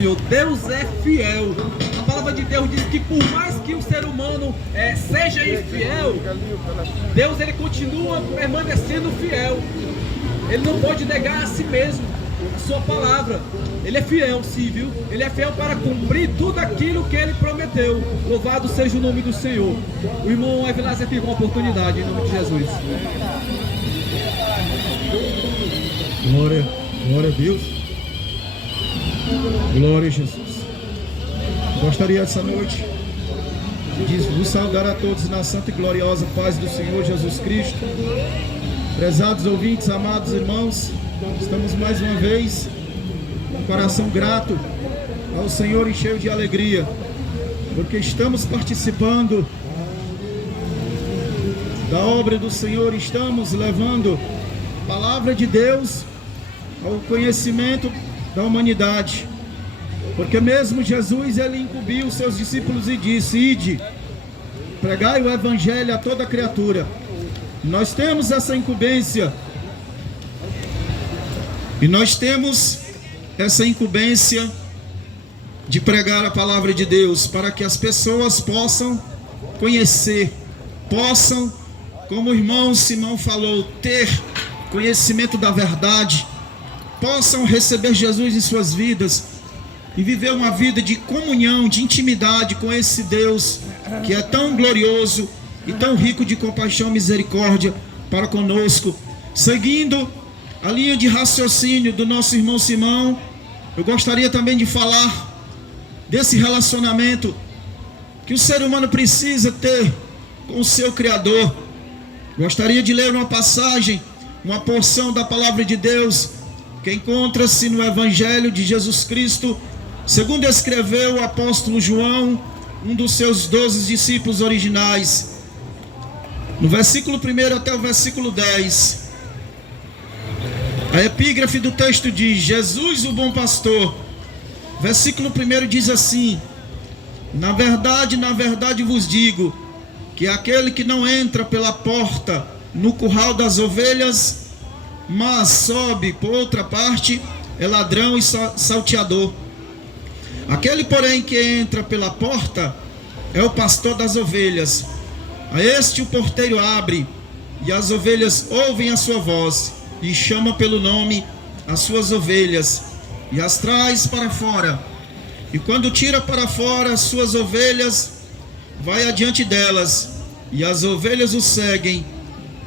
Deus é fiel. A palavra de Deus diz que por mais que o ser humano seja infiel, Deus ele continua permanecendo fiel. Ele não pode negar a si mesmo a sua palavra. Ele é fiel, sim, viu? Ele é fiel para cumprir tudo aquilo que ele prometeu. Louvado seja o nome do Senhor. O irmão Evilásio teve uma oportunidade em nome de Jesus. Glória a Deus. Glória a Jesus. Gostaria essa noite de vos saudar a todos na santa e gloriosa paz do Senhor Jesus Cristo. Prezados ouvintes, amados irmãos, estamos mais uma vez com o coração grato ao Senhor e cheio de alegria, porque estamos participando da obra do Senhor, estamos levando a palavra de Deus ao conhecimento da humanidade, porque mesmo Jesus ele incumbiu os seus discípulos e disse: ide, pregai o evangelho a toda criatura. Nós temos essa incumbência de pregar a palavra de Deus, para que as pessoas possam conhecer, possam, como o irmão Simão falou, ter conhecimento da verdade, possam receber Jesus em suas vidas e viver uma vida de comunhão, de intimidade com esse Deus que é tão glorioso e tão rico de compaixão e misericórdia para conosco. Seguindo a linha de raciocínio do nosso irmão Simão, eu gostaria também de falar desse relacionamento que o ser humano precisa ter com o seu Criador. Gostaria de ler uma passagem, uma porção da palavra de Deus que encontra-se no Evangelho de Jesus Cristo, segundo escreveu o apóstolo João, um dos seus 12 discípulos originais. No versículo 1 até o versículo 10, a epígrafe do texto diz: Jesus, o bom pastor. Versículo 1 diz assim: na verdade vos digo, que aquele que não entra pela porta no curral das ovelhas, mas sobe por outra parte, é ladrão e salteador. Aquele, porém, que entra pela porta é o pastor das ovelhas. A este o porteiro abre, e as ovelhas ouvem a sua voz, e chama pelo nome as suas ovelhas, e as traz para fora. E quando tira para fora as suas ovelhas, vai adiante delas, e as ovelhas o seguem,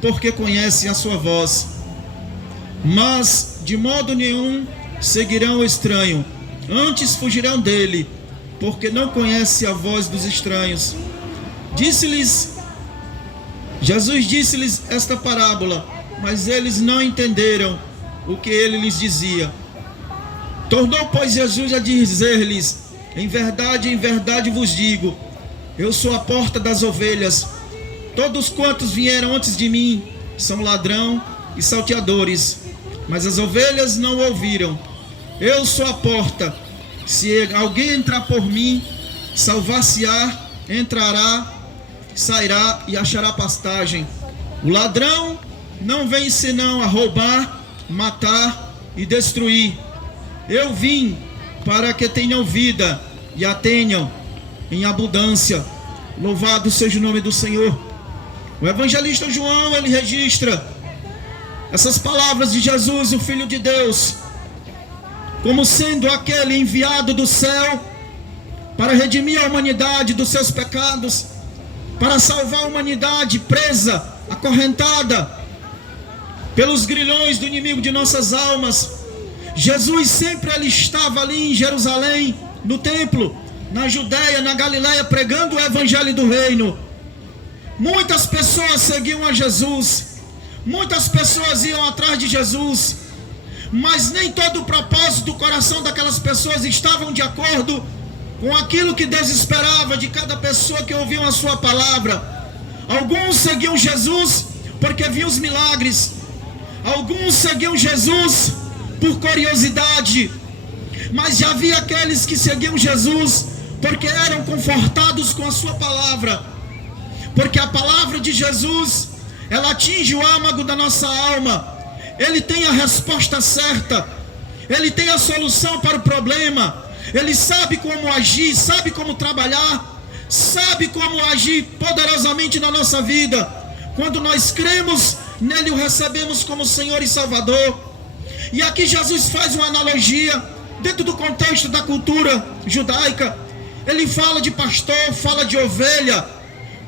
porque conhecem a sua voz. Mas de modo nenhum seguirão o estranho, antes fugirão dele, porque não conhece a voz dos estranhos. Jesus disse-lhes esta parábola, mas eles não entenderam o que ele lhes dizia. Tornou, pois, Jesus a dizer-lhes: em verdade vos digo, eu sou a porta das ovelhas. Todos quantos vieram antes de mim são ladrão e salteadores, mas as ovelhas não ouviram. Eu sou a porta. Se alguém entrar por mim, salvar-se-á, entrará, sairá e achará pastagem. O ladrão não vem senão a roubar, matar e destruir. Eu vim para que tenham vida e a tenham em abundância. Louvado seja o nome do Senhor. O evangelista João, ele registra essas palavras de Jesus, o Filho de Deus, como sendo aquele enviado do céu para redimir a humanidade dos seus pecados, para salvar a humanidade presa, acorrentada pelos grilhões do inimigo de nossas almas. Jesus sempre ele estava ali em Jerusalém, no templo, na Judéia, na Galileia, pregando o evangelho do reino. Muitas pessoas seguiam a Jesus, muitas pessoas iam atrás de Jesus, mas nem todo o propósito do coração daquelas pessoas estavam de acordo com aquilo que Deus esperava de cada pessoa que ouviam a sua palavra. Alguns seguiam Jesus porque viam os milagres, alguns seguiam Jesus por curiosidade, mas já havia aqueles que seguiam Jesus porque eram confortados com a sua palavra, porque a palavra de Jesus, ela atinge o âmago da nossa alma. Ele tem a resposta certa, ele tem a solução para o problema. Ele sabe como agir, sabe como trabalhar, sabe como agir poderosamente na nossa vida. Quando nós cremos nele, o recebemos como Senhor e Salvador. E aqui Jesus faz uma analogia dentro do contexto da cultura judaica. Ele fala de pastor, fala de ovelha,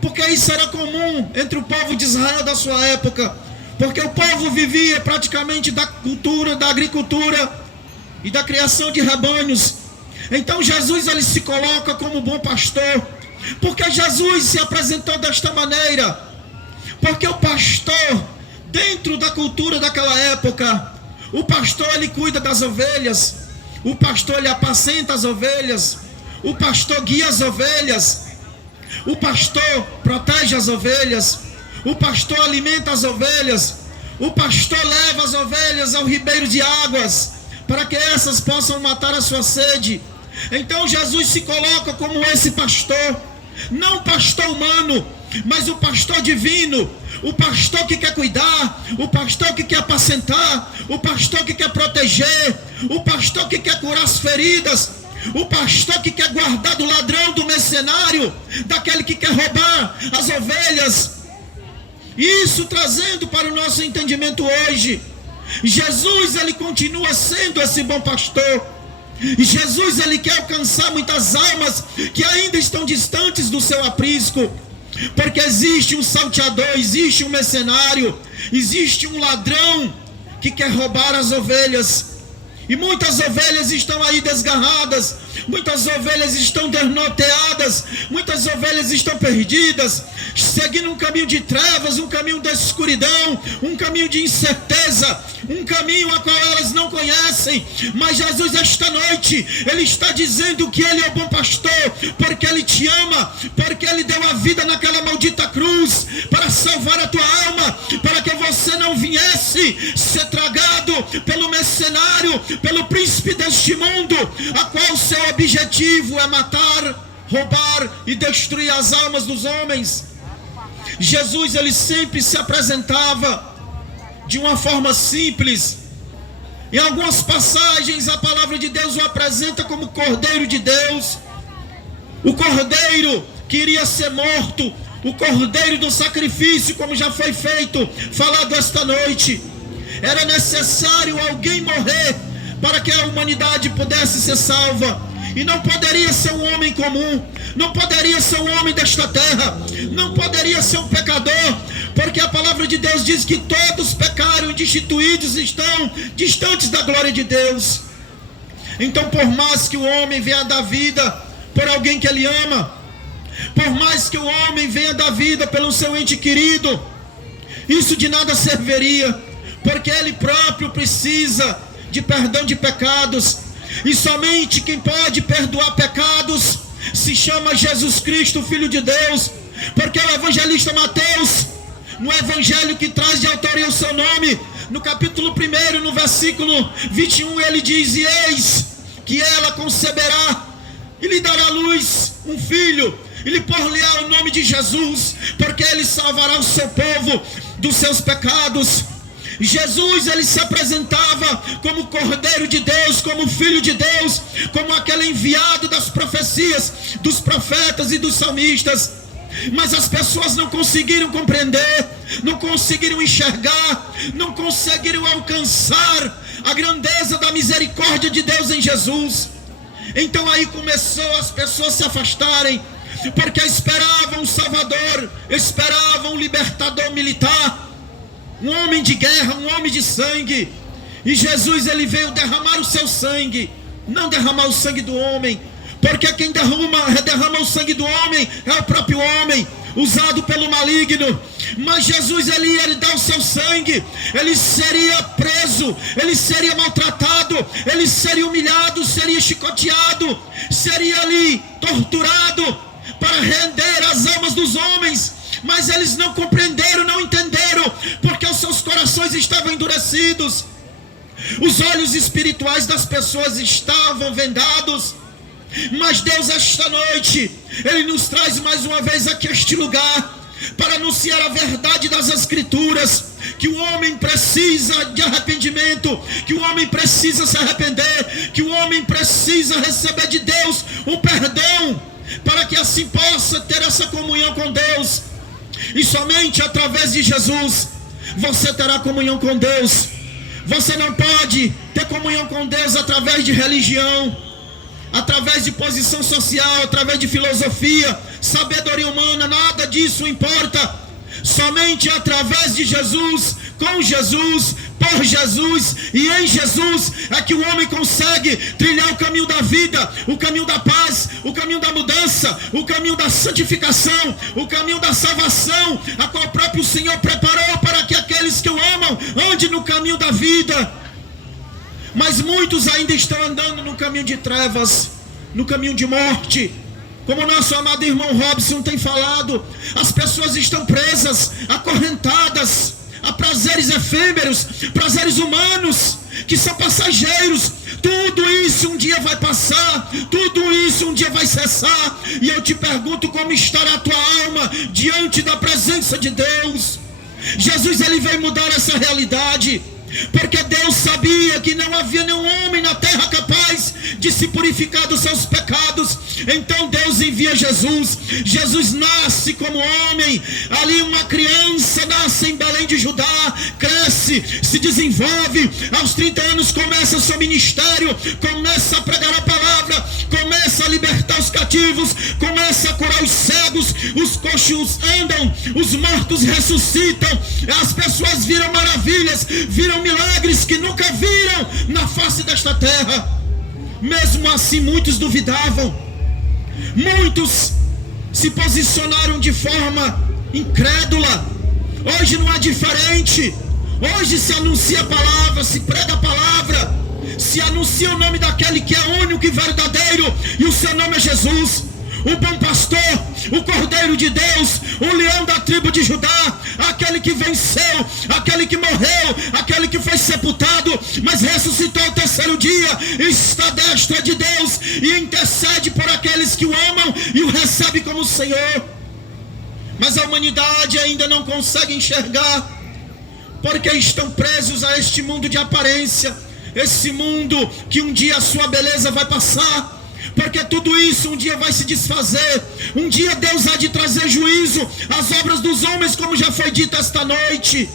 porque isso era comum entre o povo de Israel da sua época, porque o povo vivia praticamente da cultura, da agricultura e da criação de rebanhos. Então Jesus, ele se coloca como bom pastor, porque Jesus se apresentou desta maneira, porque o pastor, dentro da cultura daquela época, o pastor, ele cuida das ovelhas, o pastor, ele apacenta as ovelhas, o pastor guia as ovelhas, o pastor protege as ovelhas, o pastor alimenta as ovelhas, o pastor leva as ovelhas ao ribeiro de águas, para que essas possam matar a sua sede. Então Jesus se coloca como esse pastor, não pastor humano, mas o pastor divino, o pastor que quer cuidar, o pastor que quer apacentar, o pastor que quer proteger, o pastor que quer curar as feridas, o pastor que quer guardar do ladrão, do mercenário, daquele que quer roubar as ovelhas. Isso trazendo para o nosso entendimento hoje, Jesus, ele continua sendo esse bom pastor. Jesus, ele quer alcançar muitas almas que ainda estão distantes do seu aprisco, porque existe um salteador, existe um mercenário, existe um ladrão que quer roubar as ovelhas. E muitas ovelhas estão aí desgarradas, muitas ovelhas estão desnorteadas, muitas ovelhas estão perdidas, seguindo um caminho de trevas, um caminho da escuridão, um caminho de incerteza, um caminho a qual elas não conhecem. Mas Jesus, esta noite, ele está dizendo que ele é o bom pastor, porque ele te ama, porque ele deu a vida naquela maldita cruz para salvar a tua alma, para que você não viesse ser tragado pelo mercenário, pelo príncipe deste mundo, a qual seu objetivo é matar, roubar e destruir as almas dos homens. Jesus, ele sempre se apresentava de uma forma simples. Em algumas passagens a palavra de Deus o apresenta como Cordeiro de Deus, o Cordeiro que iria ser morto, o Cordeiro do sacrifício, como já foi feito, falado esta noite. Era necessário alguém morrer para que a humanidade pudesse ser salva. E não poderia ser um homem comum, não poderia ser um homem desta terra, não poderia ser um pecador, porque a palavra de Deus diz que todos pecaram e destituídos estão distantes da glória de Deus. Então, por mais que o homem venha dar vida por alguém que ele ama, por mais que o homem venha dar vida pelo seu ente querido, isso de nada serviria, porque ele próprio precisa de perdão de pecados, e somente quem pode perdoar pecados se chama Jesus Cristo, Filho de Deus, porque o evangelista Mateus, no evangelho que traz de autoria o seu nome, no capítulo 1, no versículo 21, ele diz: e eis que ela conceberá e lhe dará à luz um filho, e lhe por-lhe-á o nome de Jesus, porque ele salvará o seu povo dos seus pecados. Jesus, ele se apresentava como Cordeiro de Deus, como Filho de Deus, como aquele enviado das profecias dos profetas e dos salmistas. Mas as pessoas não conseguiram compreender, não conseguiram enxergar, não conseguiram alcançar a grandeza da misericórdia de Deus em Jesus. Então aí começou as pessoas se afastarem, porque esperavam um Salvador, esperavam um libertador militar, um homem de guerra, um homem de sangue. E Jesus, ele veio derramar o seu sangue, não derramar o sangue do homem, porque quem derrama o sangue do homem é o próprio homem, usado pelo maligno. Mas Jesus, ele ia dar o seu sangue, ele seria preso, ele seria maltratado, ele seria humilhado, seria chicoteado, seria ali torturado para render as almas dos homens. Mas eles não compreenderam, não entenderam, porque os seus corações estavam endurecidos, os olhos espirituais das pessoas estavam vendados. Mas Deus, esta noite, ele nos traz mais uma vez aqui a este lugar, para anunciar a verdade das Escrituras, que o homem precisa de arrependimento, que o homem precisa se arrepender, que o homem precisa receber de Deus o perdão, para que assim possa ter essa comunhão com Deus. E somente através de Jesus você terá comunhão com Deus. Você não pode ter comunhão com Deus através de religião, através de posição social, através de filosofia, sabedoria humana, nada disso importa. Somente através de Jesus, com Jesus, por Jesus e em Jesus é que o homem consegue trilhar o caminho da vida, o caminho da paz, o caminho da mudança, o caminho da santificação, o caminho da salvação, a qual o próprio Senhor preparou para que aqueles que o amam andem no caminho da vida. Mas muitos ainda estão andando no caminho de trevas, no caminho de morte. Como o nosso amado irmão Robson tem falado, as pessoas estão presas, acorrentadas a prazeres efêmeros, prazeres humanos, que são passageiros. Tudo isso um dia vai passar, tudo isso um dia vai cessar. E eu te pergunto, como estará a tua alma diante da presença de Deus? Jesus, ele veio mudar essa realidade, porque Deus sabia que não havia nenhum homem na terra capaz de se purificar dos seus pecados. Então Deus envia Jesus. Jesus nasce como homem, ali uma criança nasce em Belém de Judá, cresce, se desenvolve, aos 30 anos começa o seu ministério, começa a pregar a palavra, começa a libertar os cativos, começa a curar os cegos, os coxos andam, os mortos ressuscitam, as pessoas viram maravilhas, viram milagres que nunca viram na face desta terra. Mesmo assim muitos duvidavam, muitos se posicionaram de forma incrédula. Hoje não é diferente. Hoje se anuncia a palavra, se prega a palavra, se anuncia o nome daquele que é único e verdadeiro, e o seu nome é Jesus, o bom pastor, o Cordeiro de Deus, o leão da tribo de Judá, aquele que venceu, aquele que morreu, aquele que foi sepultado, mas ressuscitou ao terceiro dia, está à destra de Deus e intercede por aqueles que o amam e o recebem como Senhor. Mas a humanidade ainda não consegue enxergar, porque estão presos a este mundo de aparência, esse mundo que um dia a sua beleza vai passar, porque tudo isso um dia vai se desfazer. Um dia Deus há de trazer juízo às obras dos homens, como já foi dito esta noite.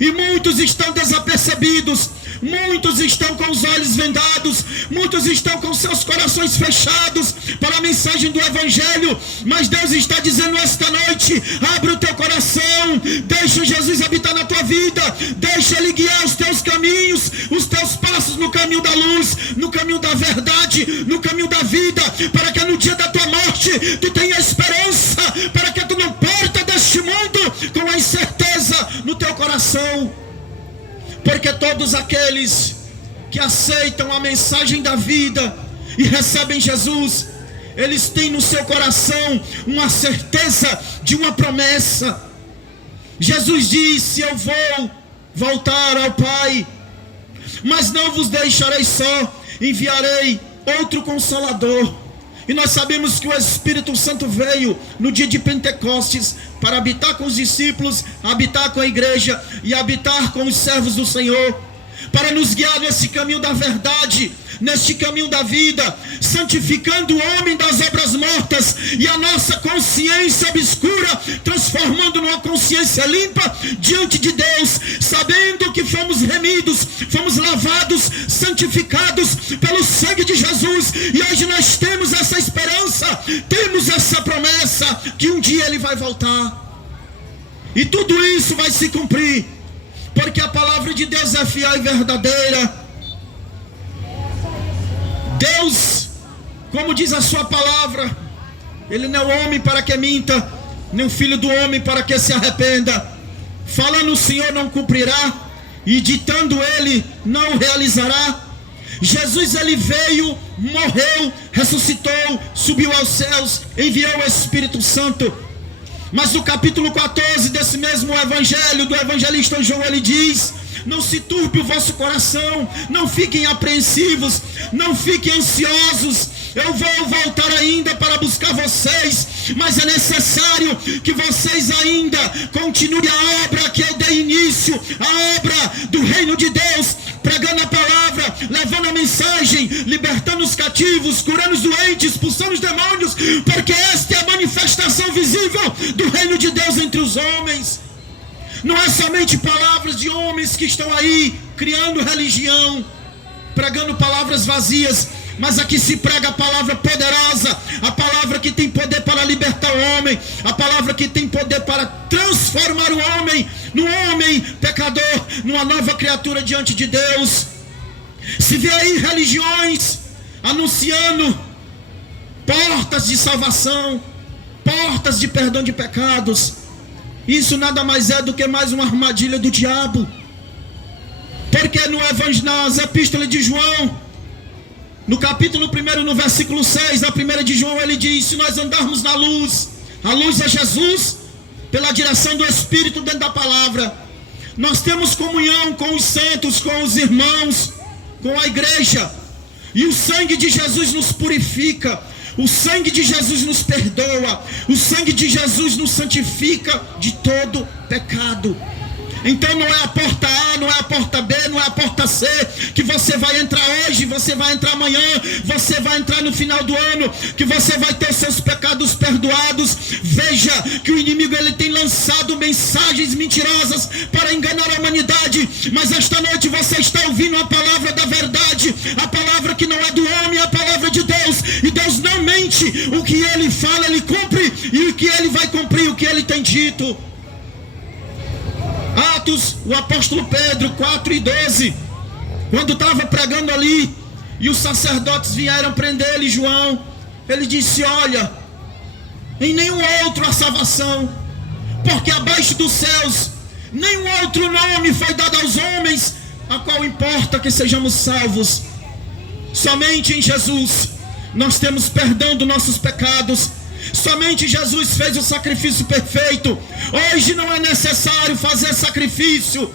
E muitos estão desapercebidos, muitos estão com os olhos vendados, muitos estão com seus corações fechados para a mensagem do Evangelho. Mas Deus está dizendo esta noite: abre o teu coração, deixa Jesus habitar na tua vida, deixa Ele guiar os teus caminhos, os teus passos no caminho da luz, no caminho da verdade, no caminho da vida, para que no dia da tua morte tu tenha esperança, para que tu não parta deste mundo com a incerteza no teu coração. Porque todos aqueles que aceitam a mensagem da vida e recebem Jesus, eles têm no seu coração uma certeza de uma promessa. Jesus disse: eu vou voltar ao Pai, mas não vos deixarei só, enviarei outro Consolador. E nós sabemos que o Espírito Santo veio no dia de Pentecostes para habitar com os discípulos, habitar com a igreja e habitar com os servos do Senhor, para nos guiar nesse caminho da verdade, neste caminho da vida, santificando o homem das obras mortas e a nossa consciência obscura, transformando numa consciência limpa diante de Deus, sabendo que fomos remidos, fomos lavados, santificados pelo sangue de Jesus. E hoje nós temos essa esperança, temos essa promessa que um dia Ele vai voltar, e tudo isso vai se cumprir, porque a palavra de Deus é fiel e verdadeira. Deus, como diz a sua palavra, Ele não é homem para que minta, nem o filho do homem para que se arrependa. Falando o Senhor não cumprirá, e ditando Ele não realizará. Jesus, Ele veio, morreu, ressuscitou, subiu aos céus, enviou o Espírito Santo. Mas no capítulo 14 desse mesmo evangelho, do evangelista João, ele diz: não se turbe o vosso coração, não fiquem apreensivos, não fiquem ansiosos, eu vou voltar ainda para buscar vocês, mas é necessário que vocês ainda continuem a obra que eu dei início, a obra do reino de Deus, pregando a palavra, levando a mensagem, libertando os cativos, curando os doentes, expulsando os demônios, porque esta é a manifestação visível do reino de Deus entre os homens. Não é somente palavras de homens que estão aí criando religião, pregando palavras vazias, mas aqui se prega a palavra poderosa, a palavra que tem poder para libertar o homem, a palavra que tem poder para transformar o homem num homem pecador, numa nova criatura diante de Deus. Se vê aí religiões anunciando portas de salvação, portas de perdão de pecados, isso nada mais é do que mais uma armadilha do diabo. Porque nas epístolas de João, no capítulo 1, no versículo 6, na 1 de João, ele diz: se nós andarmos na luz, a luz é Jesus, pela direção do Espírito dentro da palavra, nós temos comunhão com os santos, com os irmãos, com a igreja, e o sangue de Jesus nos purifica, o sangue de Jesus nos perdoa, o sangue de Jesus nos santifica de todo pecado. Então não é a porta A, não é a porta B, não é a porta C, que você vai entrar hoje, você vai entrar amanhã, você vai entrar no final do ano, que você vai ter seus pecados perdoados. Veja que o inimigo ele tem lançado mensagens mentirosas para enganar a humanidade, mas esta noite você está ouvindo a palavra da verdade, a palavra que não é do homem, a palavra de Deus, e Deus não mente. O que ele fala, ele cumpre, e o que ele vai cumprir, o que ele tem dito. Atos, o apóstolo Pedro 4:12, quando estava pregando ali, e os sacerdotes vieram prender ele, João, ele disse: olha, em nenhum outro há salvação, porque abaixo dos céus nenhum outro nome foi dado aos homens, a qual importa que sejamos salvos. Somente em Jesus nós temos perdão dos nossos pecados. Somente Jesus fez o sacrifício perfeito. Hoje não é necessário fazer sacrifício.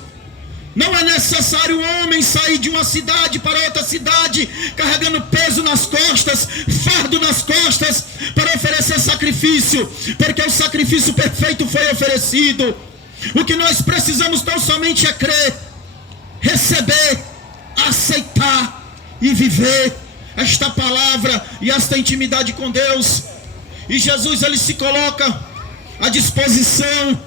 Não é necessário o homem sair de uma cidade para outra cidade carregando peso nas costas, fardo nas costas, para oferecer sacrifício, porque o sacrifício perfeito foi oferecido. O que nós precisamos tão somente é crer, receber, aceitar e viver esta palavra e esta intimidade com Deus. E Jesus ele se coloca à disposição,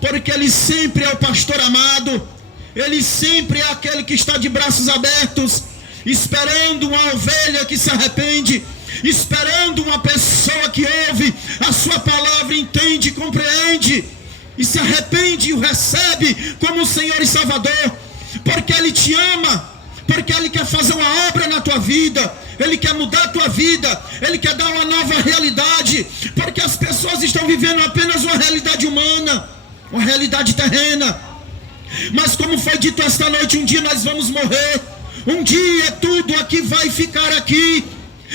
porque ele sempre é o pastor amado, ele sempre é aquele que está de braços abertos, esperando uma ovelha que se arrepende, esperando uma pessoa que ouve a sua palavra, entende, compreende e se arrepende e o recebe como o Senhor e Salvador, porque ele te ama, porque ele quer fazer uma obra na tua vida, ele quer mudar a tua vida, ele quer dar uma nova realidade, porque as pessoas estão vivendo apenas uma realidade humana, uma realidade terrena. Mas como foi dito esta noite, um dia nós vamos morrer, um dia tudo aqui vai ficar aqui,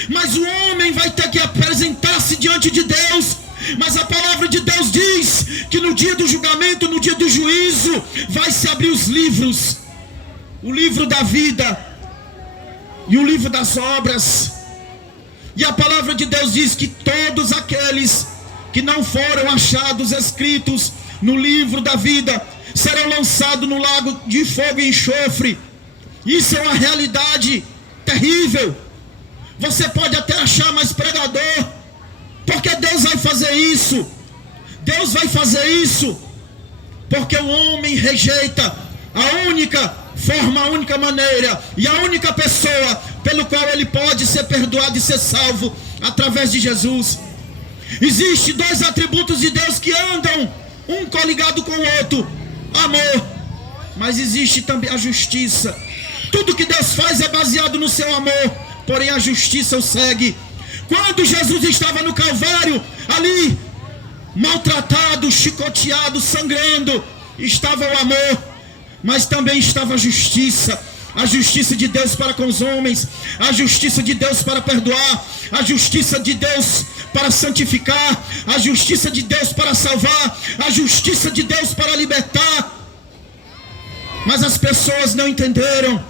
mas o homem vai ter que apresentar-se diante de Deus. Mas a palavra de Deus diz que no dia do julgamento, no dia do juízo, vai se abrir os livros, o livro da vida e o livro das obras. E a palavra de Deus diz que todos aqueles que não foram achados escritos no livro da vida serão lançados no lago de fogo e enxofre. Isso é uma realidade terrível. Você pode até achar mais pregador, porque Deus vai fazer isso. Deus vai fazer isso porque o homem rejeita a única forma, a única maneira e a única pessoa pelo qual ele pode ser perdoado e ser salvo, através de Jesus. Existem dois atributos de Deus que andam um coligado com o outro: amor, mas existe também a justiça. Tudo que Deus faz é baseado no seu amor, porém a justiça o segue. Quando Jesus estava no Calvário, ali maltratado, chicoteado, sangrando, estava o amor, mas também estava a justiça de Deus para com os homens, a justiça de Deus para perdoar, a justiça de Deus para santificar, a justiça de Deus para salvar, a justiça de Deus para libertar. Mas as pessoas não entenderam,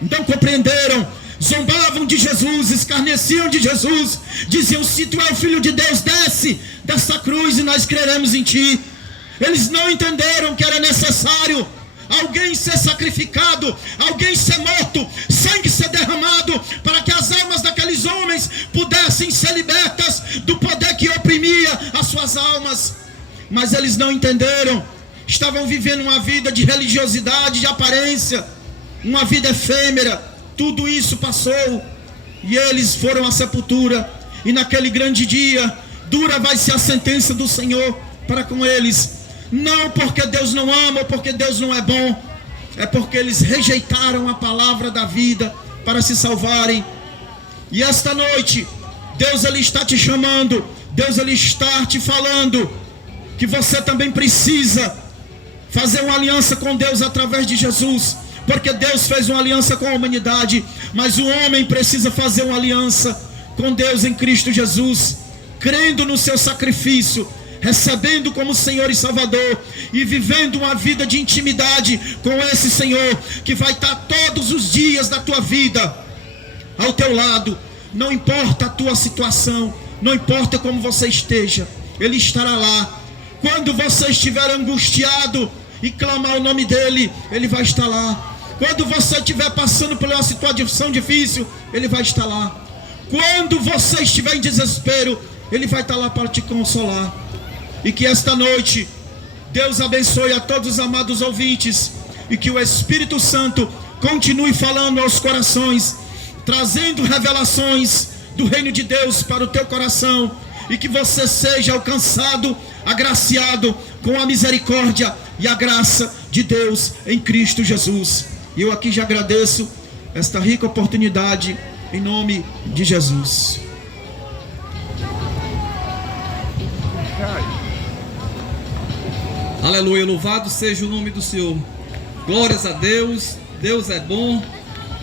não compreenderam zombavam de Jesus, escarneciam de Jesus, diziam: se tu é o Filho de Deus, desce dessa cruz e nós creremos em ti. Eles não entenderam que era necessário alguém ser sacrificado, alguém ser morto, sangue ser derramado, para que as almas daqueles homens pudessem ser libertas do poder que oprimia as suas almas. Mas eles não entenderam, estavam vivendo uma vida de religiosidade, de aparência, uma vida efêmera. Tudo isso passou e eles foram à sepultura, e naquele grande dia, dura vai ser a sentença do Senhor para com eles. Não porque Deus não ama ou porque Deus não é bom, é porque eles rejeitaram a palavra da vida para se salvarem. E esta noite, Deus ele está te chamando, Deus ele está te falando que você também precisa fazer uma aliança com Deus através de Jesus, porque Deus fez uma aliança com a humanidade, mas o homem precisa fazer uma aliança com Deus em Cristo Jesus, crendo no seu sacrifício, recebendo como Senhor e Salvador e vivendo uma vida de intimidade com esse Senhor, que vai estar todos os dias da tua vida ao teu lado. Não importa a tua situação, não importa como você esteja, Ele estará lá. Quando você estiver angustiado e clamar o nome dEle, Ele vai estar lá. Quando você estiver passando por uma situação difícil, Ele vai estar lá. Quando você estiver em desespero, Ele vai estar lá para te consolar. E que esta noite Deus abençoe a todos os amados ouvintes, e que o Espírito Santo continue falando aos corações, trazendo revelações do reino de Deus para o teu coração, e que você seja alcançado, agraciado com a misericórdia e a graça de Deus em Cristo Jesus. E eu aqui já agradeço esta rica oportunidade em nome de Jesus. Aleluia, louvado seja o nome do Senhor. Glórias a Deus. Deus é bom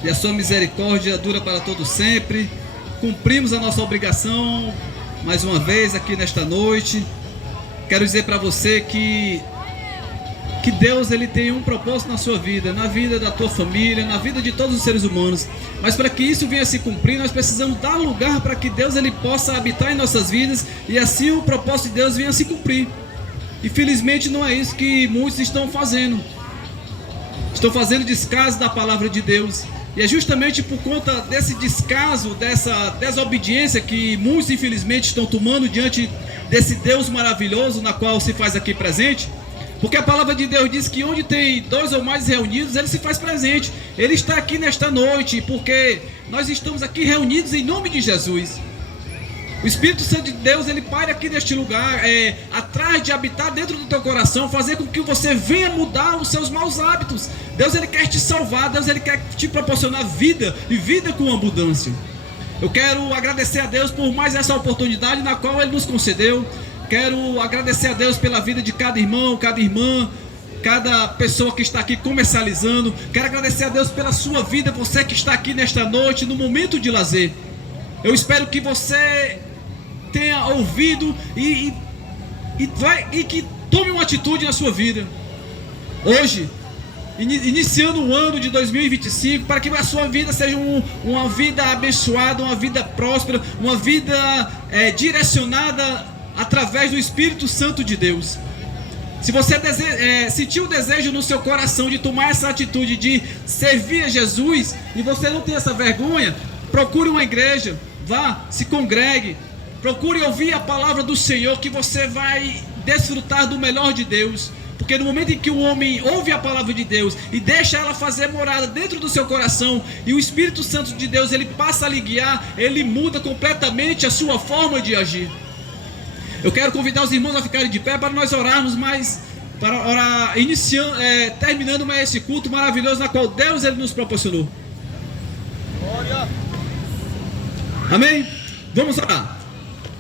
e a sua misericórdia dura para todo sempre. Cumprimos a nossa obrigação mais uma vez aqui nesta noite. Quero dizer para você que Deus ele tem um propósito na sua vida, na vida da tua família, na vida de todos os seres humanos. Mas para que isso venha a se cumprir, nós precisamos dar lugar para que Deus ele possa habitar em nossas vidas, e assim o propósito de Deus venha a se cumprir. Infelizmente não é isso que muitos estão fazendo. Estão fazendo descaso da palavra de Deus. E é justamente por conta desse descaso, dessa desobediência, que muitos infelizmente estão tomando diante desse Deus maravilhoso na qual se faz aqui presente. Porque a palavra de Deus diz que onde tem dois ou mais reunidos, Ele se faz presente. Ele está aqui nesta noite, porque nós estamos aqui reunidos em nome de Jesus. O Espírito Santo de Deus, ele paira aqui neste lugar, atrás de habitar dentro do teu coração, fazer com que você venha mudar os seus maus hábitos. Deus, ele quer te salvar, Deus, ele quer te proporcionar vida, e vida com abundância. Eu quero agradecer a Deus por mais essa oportunidade na qual Ele nos concedeu. Quero agradecer a Deus pela vida de cada irmão, cada irmã, cada pessoa que está aqui comercializando. Quero agradecer a Deus pela sua vida, você que está aqui nesta noite, no momento de lazer. Eu espero que você tenha ouvido e que tome uma atitude na sua vida. Hoje, iniciando o ano de 2025, para que a sua vida seja uma vida abençoada, uma vida próspera, uma vida direcionada através do Espírito Santo de Deus. Se você sentiu o desejo no seu coração de tomar essa atitude de servir a Jesus, e você não tem essa vergonha, procure uma igreja, vá, se congregue, procure ouvir a palavra do Senhor, que você vai desfrutar do melhor de Deus. Porque no momento em que o homem ouve a palavra de Deus e deixa ela fazer morada dentro do seu coração, e o Espírito Santo de Deus ele passa a lhe guiar, ele muda completamente a sua forma de agir. Eu quero convidar os irmãos a ficarem de pé para nós orarmos mais, para orar, terminando mais esse culto maravilhoso na qual Deus ele nos proporcionou. Glória. Amém? Vamos orar.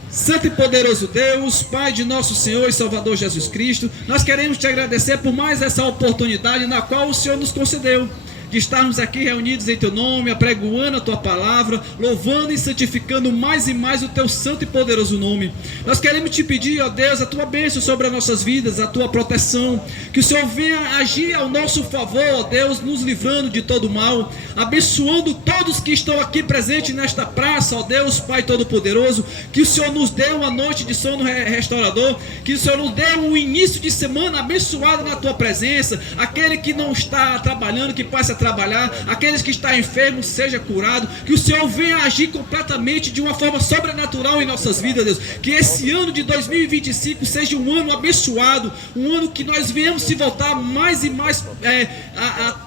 Santo e poderoso Deus, Pai de nosso Senhor e Salvador Jesus Cristo, nós queremos te agradecer por mais essa oportunidade na qual o Senhor nos concedeu de estarmos aqui reunidos em Teu nome, apregoando a Tua palavra, louvando e santificando mais e mais o Teu santo e poderoso nome. Nós queremos Te pedir, ó Deus, a Tua bênção sobre as nossas vidas, a Tua proteção, que o Senhor venha agir ao nosso favor, ó Deus, nos livrando de todo mal, abençoando todos que estão aqui presentes nesta praça, ó Deus, Pai Todo-Poderoso, que o Senhor nos dê uma noite de sono restaurador, que o Senhor nos dê um início de semana abençoado na Tua presença. Aquele que não está trabalhando, que passe a trabalhar, aqueles que estão enfermos, seja curado, que o Senhor venha agir completamente de uma forma sobrenatural em nossas vidas, Deus, que esse ano de 2025 seja um ano abençoado, um ano que nós venhamos se voltar mais e mais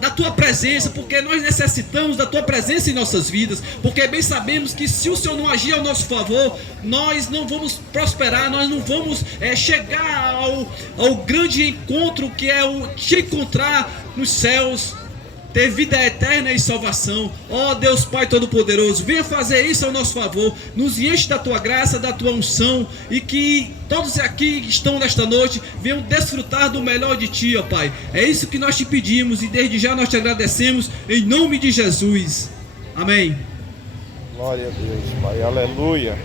da Tua presença, porque nós necessitamos da Tua presença em nossas vidas, porque bem sabemos que se o Senhor não agir ao nosso favor, nós não vamos prosperar, nós não vamos chegar ao grande encontro que é o te encontrar nos céus, ter vida eterna e salvação. Ó Deus Pai Todo-Poderoso, venha fazer isso ao nosso favor, nos enche da Tua graça, da Tua unção, e que todos aqui que estão nesta noite venham desfrutar do melhor de Ti, ó Pai. É isso que nós Te pedimos e desde já nós Te agradecemos, em nome de Jesus. Amém. Glória a Deus, Pai, aleluia.